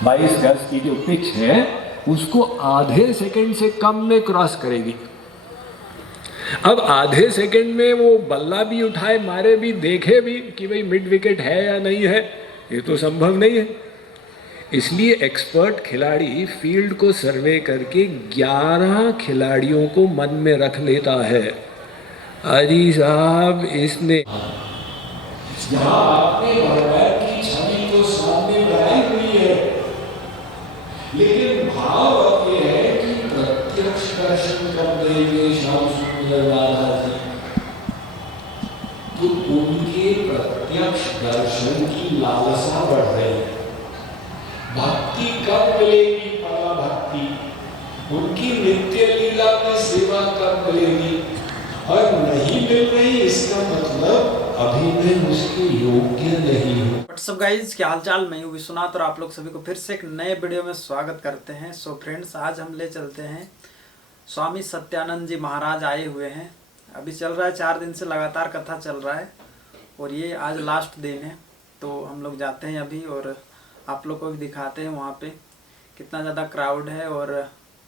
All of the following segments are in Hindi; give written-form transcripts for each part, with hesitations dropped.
22 गज की जो पिच है उसको आधे सेकंड से कम में क्रॉस करेगी। अब आधे सेकंड में वो बल्ला भी उठाए, मारे भी, देखे भी कि भाई मिड विकेट है या नहीं है, ये तो संभव नहीं है। इसलिए एक्सपर्ट खिलाड़ी फील्ड को सर्वे करके 11 खिलाड़ियों को मन में रख लेता है। अजी साहब, इसने जहां आपने भगवान की छवि को सामने बनाई हुई है, लेकिन भाव अब ये है कि प्रत्यक्ष दर्शन कर देंगे श्याम सुंदर राधा जी, तो उनके प्रत्यक्ष दर्शन की लालसा बढ़ रही है। भक्ति कब मिलेगी? परा भक्ति, उनकी नित्य लीला में सेवा कब मिलेगी? और नहीं मिल रही, इसका मतलब अभी मैं उसके योग्य नहीं हूँ। व्हाट्सअप गाइज, क्या हालचाल? मैं हूँ विश्वनाथ और आप लोग सभी को फिर से एक नए वीडियो में स्वागत करते हैं। सो फ्रेंड्स, आज हम ले चलते हैं स्वामी सत्यानंद जी महाराज आए हुए हैं। अभी चल रहा है 4 दिन से लगातार कथा चल रहा है और ये आज लास्ट दिन है। तो हम लोग जाते हैं अभी और आप लोग को भी दिखाते हैं वहाँ पे कितना ज़्यादा क्राउड है और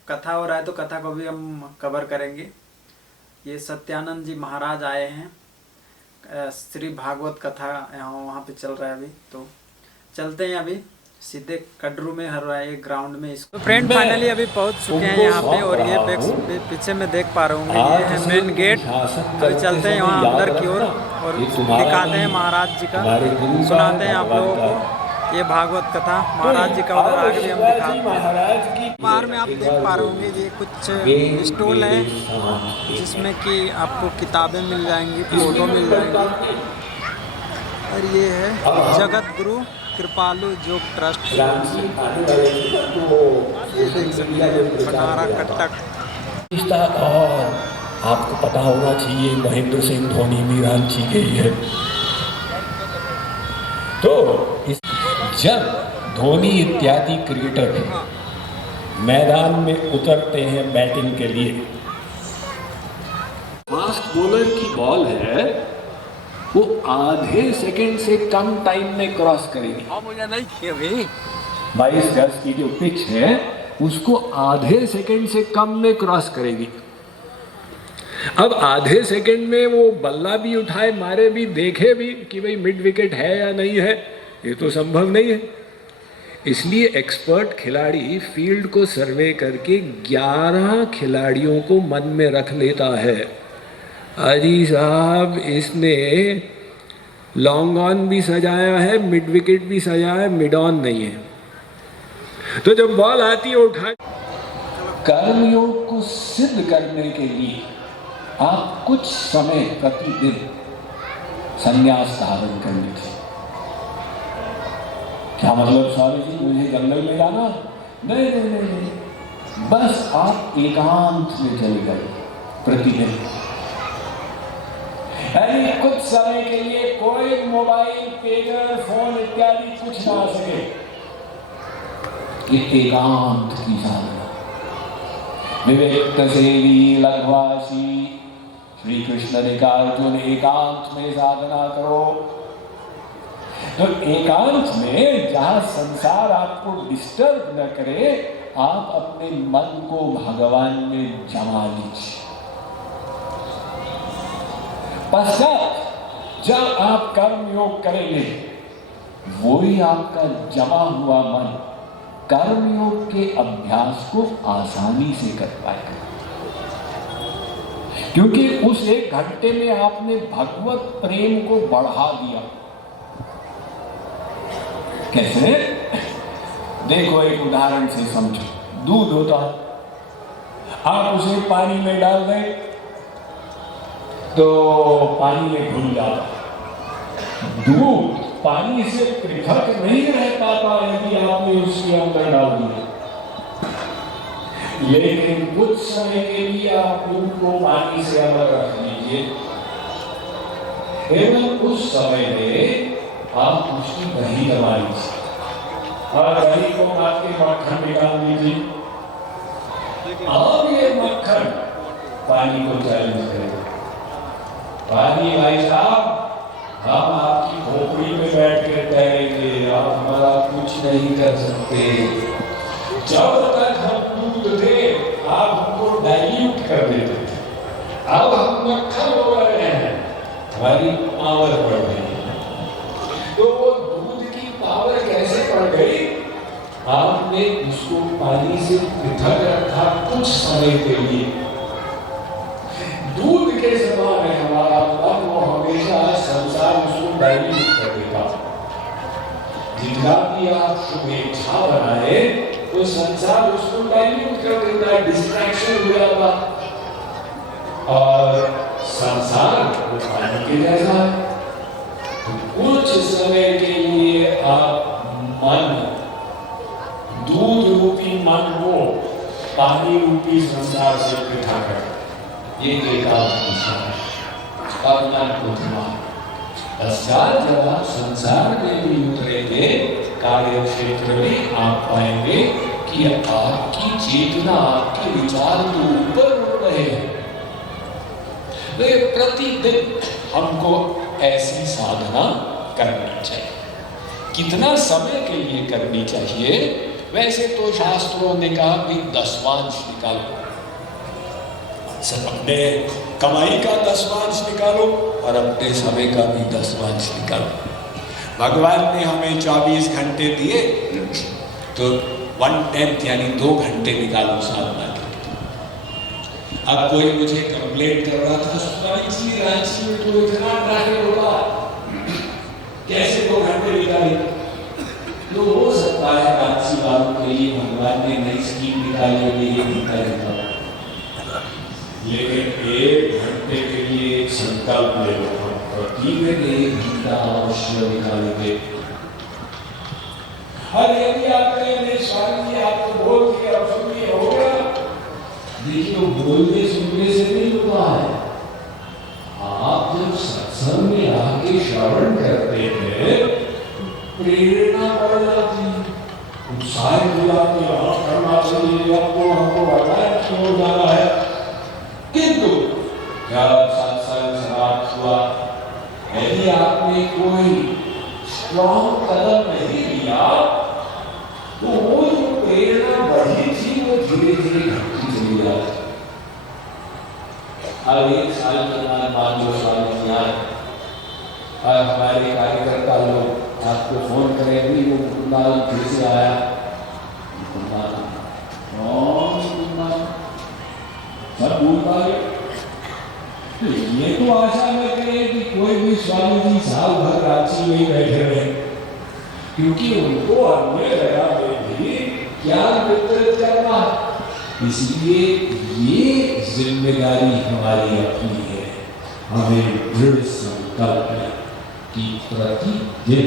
कथा हो रहा है, तो कथा को भी हम कवर करेंगे। ये सत्यानंद जी महाराज आए हैं, श्री भागवत कथा यहाँ वहाँ पे चल रहा है अभी। तो चलते हैं अभी सीधे कटरू में हर रहा है ग्राउंड में। इसको फ्रेंड फाइनली अभी पहुँच चुके हैं यहाँ पे और ये पीछे में देख पा रहा हूँ, ये है मेन गेट। अभी चलते हैं वहाँ अंदर की ओर और दिखाते हैं महाराज जी का, सुनाते हैं आप लोगों को ये भागवत कथा महाराज जी का। उधर आगे भी हम दिखाते हैं। बाहर में आप देख पा रहे होंगे ये कुछ स्टॉल है जिसमें कि आपको किताबें मिल जाएंगी, फोटो मिल जाएंगी। और ये है जगत गुरु कृपालु योग ट्रस्ट, ये देख सकते हैं पटारा कटक। और आपको पता होना चाहिए महेंद्र सिंह धोनी भी रांची गई है। तो जब धोनी इत्यादि क्रिकेटर मैदान में उतरते हैं बैटिंग के लिए, फास्ट बॉलर की बॉल है वो आधे सेकंड से कम टाइम में क्रॉस करेगी। 22 गज की जो पिच है उसको आधे सेकंड से कम में क्रॉस करेगी। अब आधे सेकंड में वो बल्ला भी उठाए, मारे भी, देखे भी कि भाई मिड विकेट है या नहीं है, ये तो संभव नहीं है। इसलिए एक्सपर्ट खिलाड़ी फील्ड को सर्वे करके 11 खिलाड़ियों को मन में रख लेता है। अजी साहब, इसने लॉन्ग ऑन भी सजाया है, मिड विकेट भी सजाया है, मिड ऑन नहीं है। तो जब बॉल आती है उठा, कर्मयोग को सिद्ध करने के लिए आप कुछ समय प्रतिदिन संन्यास धारण करनी थी। क्या मतलब स्वामी जी, मुझे जंगल में जाना? नहीं नहीं नहीं नहीं, बस आप एकांत में चले गए प्रतिदिन। यानी कुछ समय के लिए कोई मोबाइल, पेजर, फोन इत्यादि कुछ ना आ सके। ये एकांत की साधना। विवेक सेवी लघवासी श्री कृष्ण ने कहा, अर्जुन एकांत में साधना करो। तो एकांत में जहां संसार आपको डिस्टर्ब न करे, आप अपने मन को भगवान में जमा लीजिए। पश्चात जब आप कर्म योग करेंगे, वही आपका जमा हुआ मन कर्म योग के अभ्यास को आसानी से कर पाएगा। क्योंकि उस 1 घंटे में आपने भगवत प्रेम को बढ़ा दिया। कैसे? देखो, एक उदाहरण से समझो। दूध होता है, आप उसे पानी में डाल दें तो पानी में घुल जाता। दूध पानी से पृथक नहीं रह पाता यदि आपने उसके अंदर डाल दिया। लेकिन कुछ समय के लिए आप दूध को पानी से अलग रख लीजिए एवं उस समय में आप उसकी दही दबा लीजिए और दही को काट के मक्खन निकाल लीजिए। अब ये मक्खन पानी को चैलेंज करेगा। पानी भाई साहब, हम आपकी खोपड़ी में बैठ कर कहेंगे, आप हमारा कुछ नहीं कर सकते। जब तक हम दूध दें आप हमको डाइल्यूट कर देते थे, अब हम मक्खन हो रहे हैं, हमारी पावर बढ़ गई है। तो वो दूध की पावर कैसे बढ़ गई? आपने उसको पानी से पृथक रखा कुछ समय के लिए। दूध के समान है हमारा मन, वो हमेशा संसार उसको डाइल्यूट कर देगा। जितना भी आप शुभेच्छा बनाए तो संसार उसको डाइल्यूट कर देता है, डिस्ट्रैक्शन हो जाता। और संसार वो पानी के जैसा है। तो कुछ समय के लिए आप मन, दूध रूपी मन को पानी रूपी संसार से पृथक कर, ये काम पश्चात जब आप संसार में भी उतरेंगे, कार्य क्षेत्र में आप पाएंगे कि आपकी चेतना, आपके विचार तो ऊपर उठ रहे हैं। प्रतिदिन हमको ऐसी साधना करनी चाहिए। कितना समय के लिए करनी चाहिए? वैसे तो शास्त्रों ने कहा कि 10वांश निकालो, सब अपने कमाई का 10वांश निकालो और अपने समय का भी 10वांश निकालो। भगवान ने हमें 24 घंटे दिए तो 1/10 यानी 2 घंटे निकालो साधना के। अब कोई मुझे कंप्लेंट कर रहा था, रांची में तो इतना ट्रैफिक होगा, कैसे 2 घंटे निकाले? तो हो सकता है रांची वालों के लिए भगवान ने नई स्कीम निकाली होगी, ये निकालेगा। लेकिन 1 घंटे के लिए एक संकल्प ले लो, प्रतिदिन 1 घंटा अवश्य निकालेंगे। और यदि आप कहेंगे स्वामी जी आप तो बोल दिए, अब सुनिए हो गया, देखिए वो बोलने सुनने से नहीं होता है। आप जब सत्संग में आके श्रवण करते हैं, प्रेरणा बढ़ जाती है, उत्साह हो जाती है, आप करना चाहिए, आपको हमको बताया क्यों जाना है। किंतु जब सत्संग समाप्त हुआ, यदि आपने कोई स्ट्रॉन्ग कदम नहीं लिया तो वो जो प्रेरणा बढ़ी थी वो धीरे धीरे घटती चली जाती। अब 1 साल के बाद 5 साल की आए और हमारे कार्यकर्ता लोग आपको फोन करेंगे, वो कुंदाल फिर से आया, सब भूल पाए। ये तो आशा न करें कि कोई भी स्वामी जी साल भर रांची में ही बैठे रहे, क्योंकि उनको अन्य जगह में भी ज्ञान वितरित करना, इसलिए ये जिम्मेदारी हमारी अपनी है। हमें दृढ़ संकल्प है कि प्रतिदिन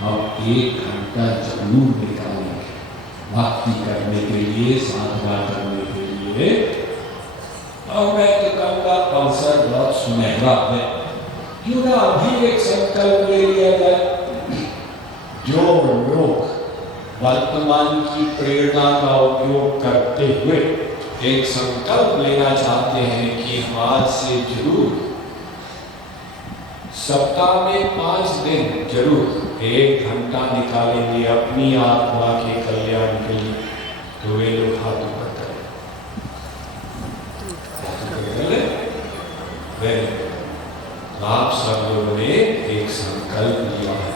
हम 1 घंटा जरूर निकालेंगे भक्ति करने के लिए, साधना करने के लिए। और मैं तो कहूँगा अवसर बहुत सुनहरा है, क्यों ना अभी एक संकल्प ले लिया जाए। जो लोग वर्तमान की प्रेरणा का उपयोग करते हुए एक संकल्प लेना चाहते हैं कि हम आज से जरूर सप्ताह में 5 दिन जरूर 1 घंटा निकालेंगे अपनी आत्मा के कल्याण के लिए, तो वे लोग हाथ ऊपर करें। आप सब लोगों ने एक संकल्प लिया है।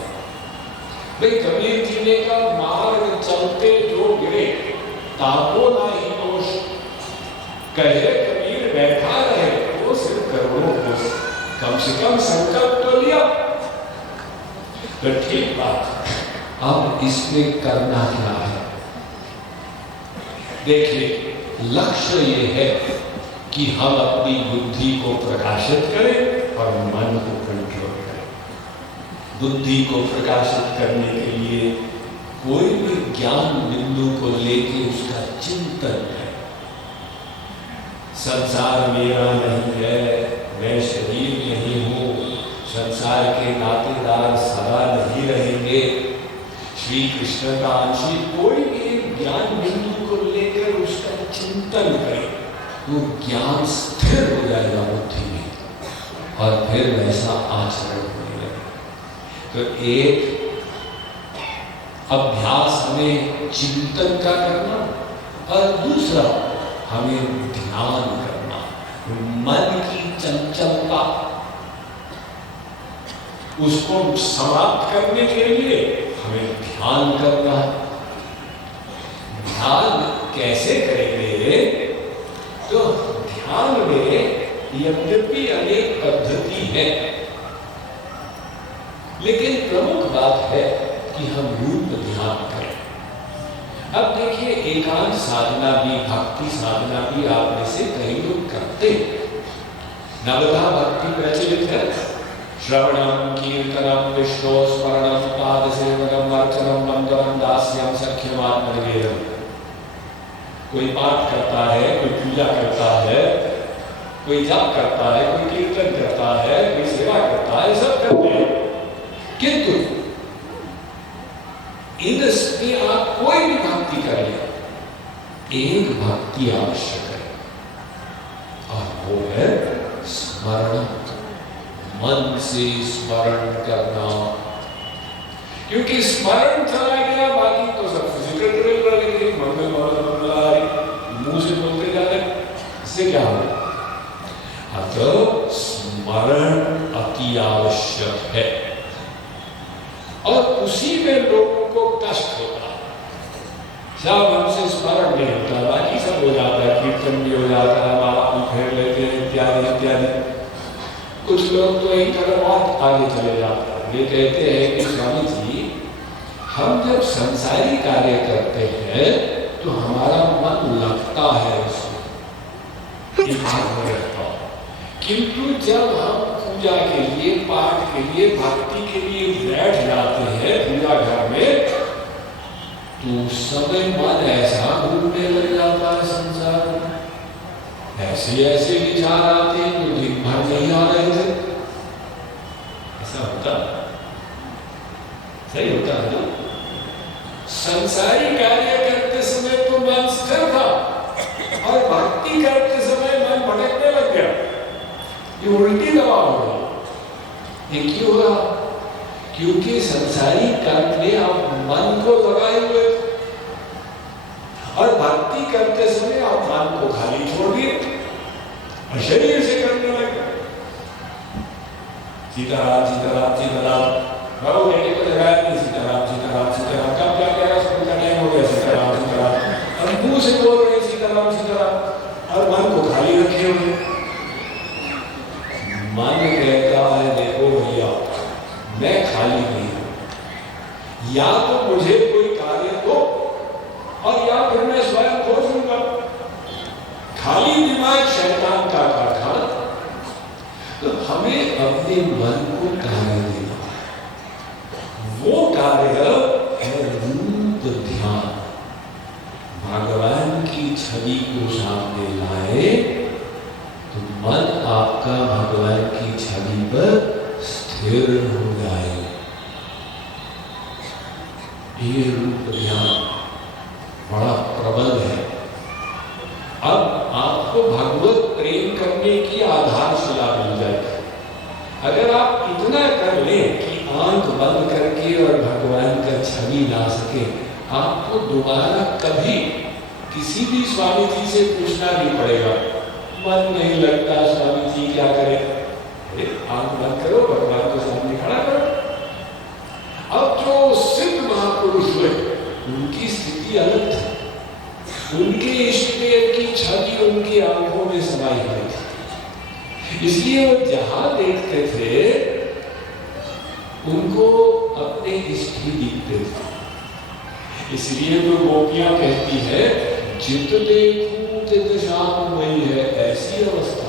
भाई कबीर जी ने कहा मार्ग चलते जो गिरे ताको ना ही दोष, कहे कबीर बैठा रहे तो सिर्फ करोड़ों दोष, कम से कम संकल्प तो लिया। तो ठीक बात, अब इसमें करना क्या है? देखिए लक्ष्य ये है कि हम अपनी बुद्धि को प्रकाशित करें और मन को कंट्रोल करें। बुद्धि को प्रकाशित करने के लिए कोई भी ज्ञान बिंदु को लेके उसका चिंतन है। संसार मेरा नहीं है, मैं शरीर नहीं हूँ, संसार के नातेदार सदा नहीं रहेंगे। श्री कृष्ण का अंशी कोई भी ज्ञान बिंदु को लेकर उसका चिंतन करे, वो ज्ञान स्थिर हो जाएगा बुद्धि में और फिर वैसा आचरण होने लगेगा। तो एक अभ्यास हमें चिंतन का करना और दूसरा हमें ध्यान करना, मन की चंचलता उसको समाप्त करने के लिए हमें ध्यान करना है। ध्यान कैसे करेंगे? तो ध्यान में यद्यपि अनेक पद्धति है, लेकिन प्रमुख बात है कि हम रूप ध्यान करें। अब देखिए, एकांत साधना भी, भक्ति साधना भी आप में से कई लोग करते हैं। नवधा भक्ति प्रचलित है। श्रवणम कीर्तनम विष्णु स्मरणम पाद सेवनम अर्चनम मंगलम दास्यम सख्यम आत्मनिवेदनम। कोई पाठ करता है, कोई पूजा करता है, कोई जाप करता है, कोई कीर्तन करता है, कोई सेवा करता है, सब करते हैं। किंतु इनमें आप कोई भी भक्ति कर ले, एक भक्ति आवश्यक है और वो है स्मरण, मन से स्मरण करना। क्योंकि स्मरण चला गया, बाकी तो सब फिजिकल ड्रिल लगेगी, मन में मुंह से बोलते जाते, इससे क्या होगा? अतः स्मरण अति आवश्यक है और उसी में लोगों को कष्ट होता है। सब हमसे स्मरण नहीं होता, बाकी सब हो जाता है, कीर्तन भी हो जाता है, माला भी फेर लेते हैं, इत्यादि इत्यादि। कुछ लोग तो एक कदम और आगे चले जाते हैं। ये कहते हैं कि स्वामी जी, हम जब संसारी कार्य करते हैं तो हमारा मन लगता है उसमें, किंतु जब हम पूजा के लिए, पाठ के लिए, भक्ति के लिए बैठ जाते हैं पूजा घर में, तो समय मन ऐसा घूमने लग जाता है संसार में। ऐसे ऐसे विचार आते हैं जो दिन भर नहीं आ रहे थे। ऐसा होता सही होता है ना? संसारी कार्य करते समय तो मन स्थिर था और भक्ति करते समय मन भटकने लग गया। ये उल्टी दवा हो गई। ये क्यों हुआ? क्योंकि संसारी कर्म में आप मन को लगाए हुए और भक्ति करते समय आप मन को खाली छोड़ दिए और शरीर से करने लगे। सीताराम सीताराम सीताराम, बाबू बेटे को लगाया नहीं, सीताराम सीताराम सीताराम, कब क्या करेगा? स्कूल का टाइम हो गया, सीताराम सीताराम, और मुंह से बोल रहे सीताराम सीताराम और मन को खाली रखे हुए। मन कहता है देखो भैया, मैं खाली नहीं हूं, या तो मुझे कोई कार्य दो और या फिर मैं स्वयं खोज लूंगा। खाली दिमाग शैतान का कारखाना। तो हमें अपने मन को कार्य देना है। वो कार्य है रूप ध्यान। भगवान की छवि को सामने लाए तो मन आपका भगवान की छवि पर स्थिर हो जाए। ये रूप ध्यान बड़ा प्रबल है। अब आपको भगवत प्रेम करने की आधारशिला मिल जाएगी। अगर आप इतना कर लें कि आंख बंद करके और भगवान का छवि ला सके, आपको दोबारा कभी किसी भी स्वामी जी से पूछना नहीं पड़ेगा। मन नहीं लगता स्वामी जी क्या करें? आंख बंद करो, भगवान को सामने खड़ा करो। अब जो सिद्ध महापुरुष हुए उनकी स्थिति अलग थी। उनके इष्टदेव की छवि उनकी आंखों में समाई हुई थी, इसलिए वो जहां देखते थे उनको अपने इष्ट ही दिखते थे। इसलिए तो गोपियां कहती है, जित देखूं तित श्याम वही है, ऐसी अवस्था।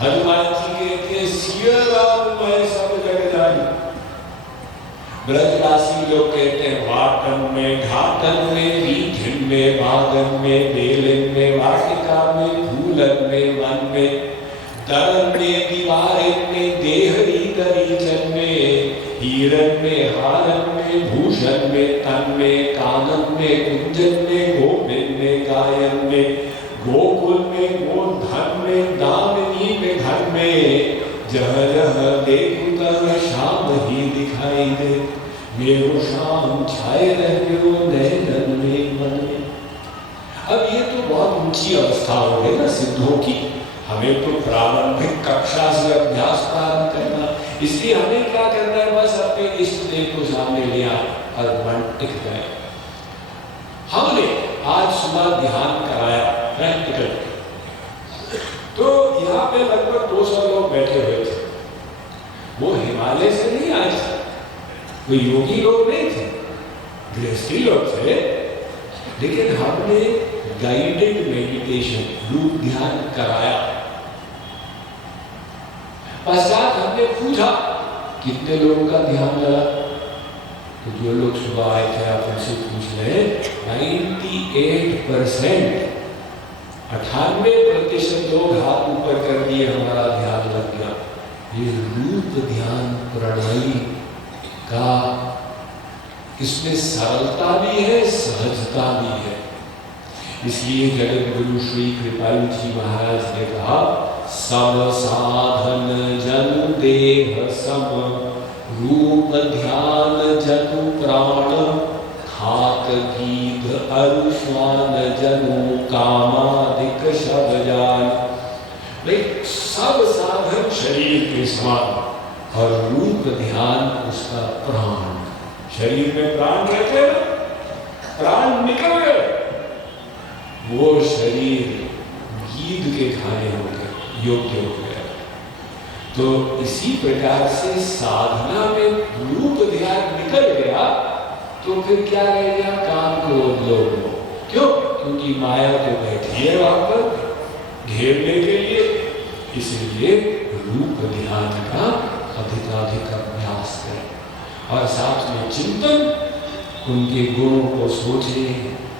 हनुमान जी कहते हैं, सिया राम मैं सब जग जानी। ब्रजवासी लोग कहते हैं, वाटन में, घाटन में, रीठन में, बागन में, बेलन में, वाटिका में, फूलन में, वन में, दरन में, दीवारन में, देहरी दरीचन में, हीरन में, हारन में, भूषण में, तन में, कानन में, कुंजन में, गोपिन में, गायन में, गोकुल में, गोधन में, दामिनी में, धन में, जह जह देखूं तह ऊंची अवस्था हो गई ना सिद्धों की, हमें तो प्रारंभिक कक्षा से अभ्यास प्रारंभ करना, इसलिए हमें क्या करना है, बस अपने इष्ट देव को सामने लिया और मन टिक गए। हमने आज सुबह ध्यान कराया प्रैक्टिकल, तो यहाँ पे लगभग 200 लोग बैठे हुए थे। वो हिमालय से नहीं आए थे, कोई योगी लोग नहीं थे, गृहस्थी लोग थे, लेकिन हमने गाइडेड मेडिटेशन रूप ध्यान कराया। पश्चात हमने पूछा कितने लोगों का ध्यान लगा, तो जो लोग सुबह आए थे आप उनसे पूछ रहे, 98%, 98% लोग हाथ ऊपर कर दिए, हमारा ध्यान लग गया। ये रूप ध्यान प्रणाली का, इसमें सरलता भी है, सहजता भी है। इसलिए जगत गुरु श्री कृपालु जी महाराज ने कहा, सब साधन जन देह सम, रूप ध्यान जनु प्राण, खाक गीत अरुष्वान जनु कामादिक शब जान। सब साधन शरीर के समान और रूप ध्यान उसका प्राण। शरीर में प्राण रहते हैं, प्राण निकल गए, वो शरीर गीध के खाने हो गए, योग्य हो गया। तो इसी प्रकार से साधना में रूप ध्यान निकल गया तो फिर क्या रह गया, काम क्रोध लोग। क्यों? क्योंकि माया तो बैठी है वहां पर घेरने के लिए, इसलिए रूप ध्यान का अधिकाधिक अभ्यास करें और साथ में चिंतन, उनके गुणों को सोचे,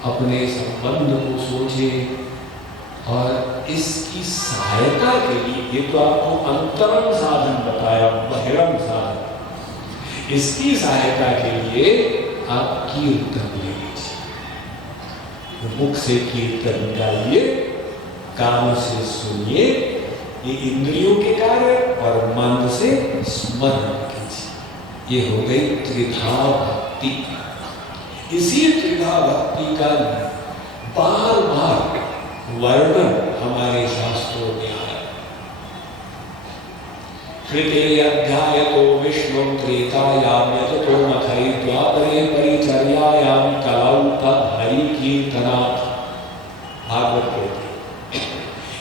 अपने संबंध को सोचे। और इसकी सहायता के लिए, ये तो आपको अंतरंग साधन बताया, बहिरंग साधन, इसकी सहायता के लिए आप कीर्तन ले लीजिए। मुख से कीर्तन निकालिए, कान से सुनिए, ये इंद्रियों के कार्य, और मन से स्मरण कीजिए। ये हो गई त्रिधा भक्ति। इसी त्रिधा भक्ति का बार बार वर्णन हमारे शास्त्रों में आया। तृतीय अध्याय तो विष्णु त्रेतायाम यतो मथै द्वापरे परिचर्यायाम कलौ तद् कीर्तनात्। भागवत कहते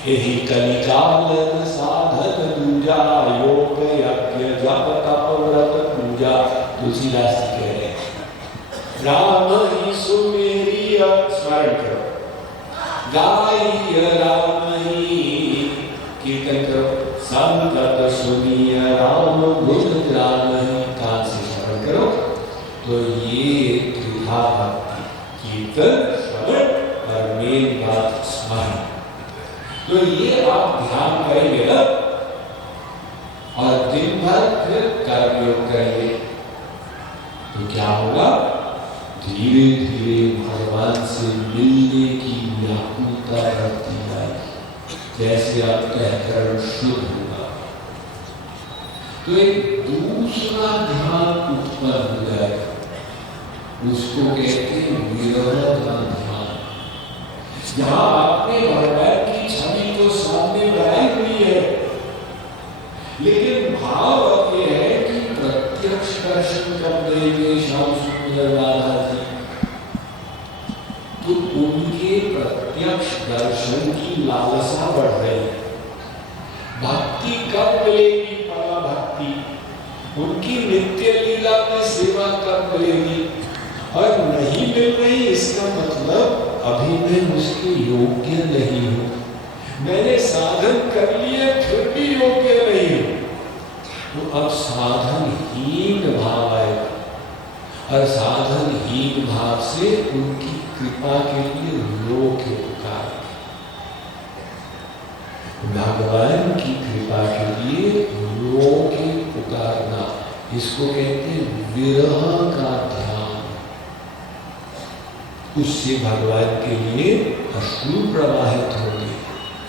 यही कलिकाल साधन दूजा, योग यज्ञ जप तप व्रत पूजा। तुलसीदास जी कह रहे राम ही सुमेरी, स्मरण करो, गाय राम ही कीर्तन करो, संतत सुनिय राम गुण राम ही, कान से श्रवण करो। तो ये त्रिधा भक्ति, कीर्तन, श्रवण और मेन बात स्मरण। तो ये आप ध्यान करेंगे ना, और दिन भर फिर कर्मयोग करेंगे, तो क्या होगा, धीरे धीरे भगवान से मिलने की व्याकुलता बढ़ती जाएगी। जैसे आपका अंतःकरण शुद्ध होगा तो एक दूसरा ध्यान उत्पन्न हो जाएगा, उसको कहते हैं विरह का ध्यान। जहां आपने भगवान की छवि तो सामने बनाई हुई है, लेकिन भाव ये है कि प्रत्यक्ष दर्शन कर देंगे श्याम सुंदर राधा जी, तो उनके प्रत्यक्ष दर्शन की लालसा बढ़ रही है। भक्ति कब मिलेगी, परा भक्ति, उनकी नित्य लीला में सेवा कब मिलेगी, और नहीं मिल रही इसका मतलब अभी मैं उसके योग्य नहीं हूं। मैंने साधन कर लिए फिर भी योग्य नहीं हूं, तो अब साधनहीन भाव आएगा, और साधनहीन भाव से उनकी कृपा के लिए लोग पुकार। भगवान की कृपा के लिए लोग पुकारना, इसको कहते हैं विरह का ध्यान। उससे भगवान के लिए अश्रु प्रवाहित होंगे,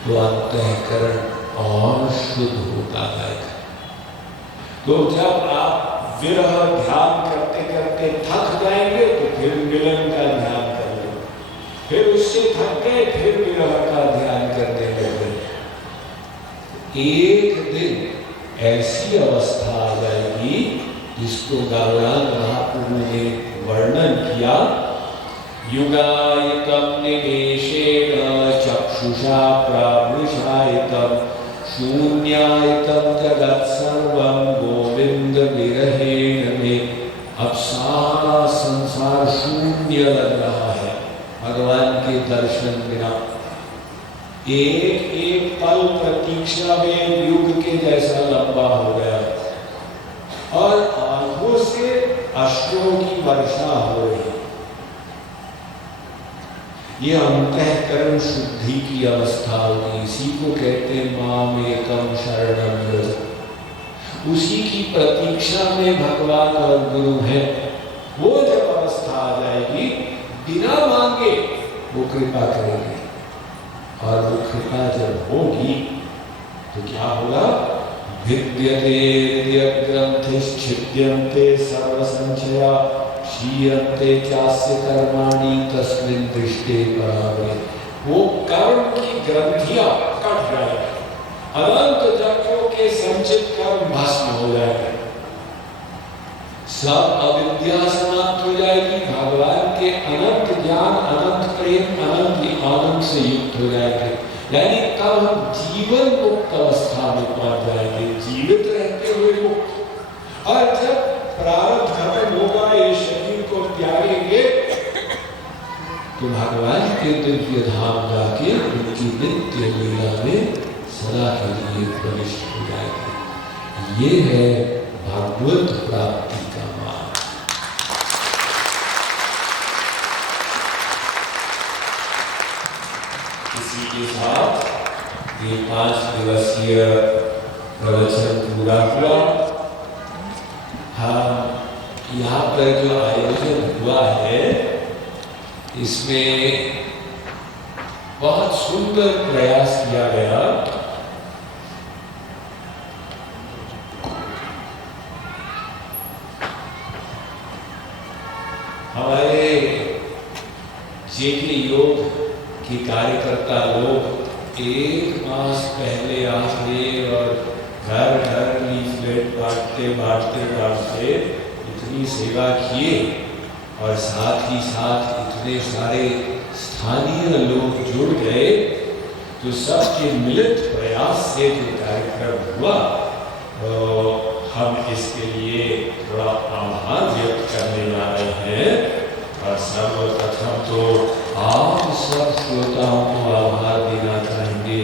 तो अंतःकरण और शुद्ध होता है। तो जब आप विरह ध्यान करते करते थक जाएंगे तो फिर मिलन का ध्यान कर लो, फिर उससे से थक गए, फिर विरह का ध्यान करने लगे। एक दिन ऐसी अवस्था आ जाएगी जिसको गरुड़ांग महाप्रभु ने वर्णन किया। युगायितम निमेषेण चक्षुषा प्रावृषायितम शून्यायितम जगत् सर्वं गोविंद विरहेण में। अब सारा संसार शून्य लग रहा है भगवान के दर्शन बिना। एक एक पल प्रतीक्षा में युग के जैसा लंबा हो गया और आंखों से अश्रुओं की वर्षा हो रही। ये अंतःकरण शुद्धि की अवस्था होगी। इसी को कहते हैं माम एकम शरणम व्रज। उसी की प्रतीक्षा में भगवान और गुरु है। वो जब अवस्था आ जाएगी, बिना मांगे वो कृपा करेंगे। और वो कृपा जब होगी तो क्या होगा? विद्यते ग्रंथिश्छिद्यन्ते सर्व संशया क्षीयन्ते चास्य कर्माणि तस्मिन् दृष्टे परावे। वो कर्म की ग्रंथियां कट जाएगी, अनंत जन्मों के संचित कर्म भस्म हो जाएंगे, सब अविद्या समाप्त हो जाएगी। भगवान के अनंत ज्ञान, अनंत प्रेम, अनंत आनंद से युक्त हो जाएंगे। यानी तब हम जीवन मुक्त अवस्था में पहुंच जाएंगे, जीवित रहते हुए मुक्त। और जब प्रारब्ध खत्म होगा, ये शरीर को त्यागेंगे, तो भगवान के दिव्य धाम जाके उनकी नित्य लीला में सदा के लिए प्रविष्ट हो जाएंगे। ये है भागवत प्राप्ति का मार्ग। इसी के साथ ये 5 दिवसीय प्रवचन पूरा हुआ। हम यहाँ पर जो आयोजन हुआ है, इसमें बहुत सुंदर प्रयास किया गया। हमारे जेके योग के कार्यकर्ता लोग 1 मास पहले आए और घर घर लीफलेट बांटते इतनी सेवा किए, और साथ ही साथ इतने सारे स्थानीय लोग जुड़ गए। तो सबके मिलित प्रयास से जो कार्यक्रम हुआ, तो हम इसके लिए थोड़ा आभार व्यक्त करने जा रहे हैं। और सर्वप्रथम तो आप सब श्रोताओं को आभार देना चाहेंगे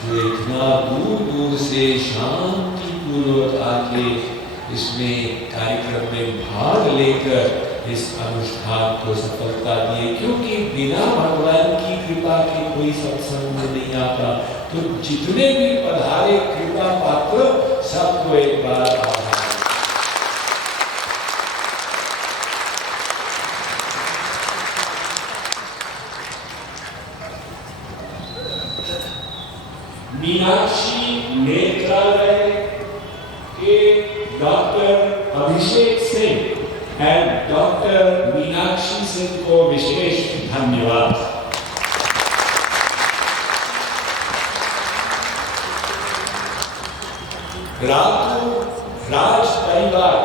जो इतना दूर दूर से शांतिपूर्वक आके इसमें कार्यक्रम में भाग लेकर इस अनुष्ठान को सफलता दिए। क्योंकि बिना भगवान की कृपा के कोई सत्संग में नहीं आता। तो जितने भी पधारे कृपा पात्र, सबको एक बार आभार। मीनाक्षी नेत्रालय के doctor Abhishek Singh and doctor Meenakshi Singh को विशेष धन्यवाद। राज परिवार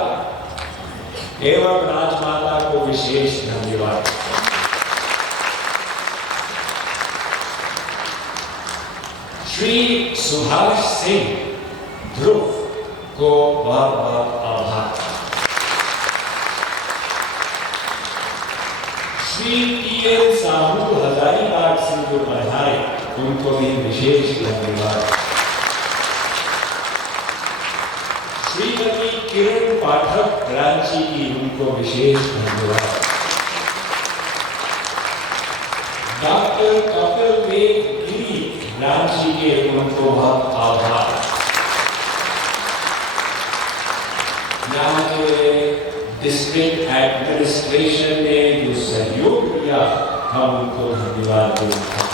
एवं राजमाता को विशेष धन्यवाद। श्री सुभाष सिंह ध्रुव को बहुत बहुत आभार। श्री टी.एन. साहू हजारीबाग से जो पधारे, उनको भी विशेष धन्यवाद। श्रीमती किरण पाठक रांची की, उनको विशेष धन्यवाद। डॉक्टर कपिल देव गिरी रांची के, उनको बहुत आभार। यहाँ के डिस्ट्रिक्ट एडमिनिस्ट्रेशन ने जो सहयोग दिया, हम उनको धन्यवाद देते हैं।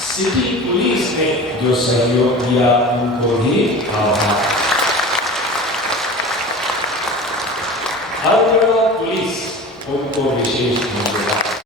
सिटी पुलिस ने जो सहयोग दिया, उनको भी आभार। हरियाणा पुलिस, उनको को विशेष ध्यान देगा।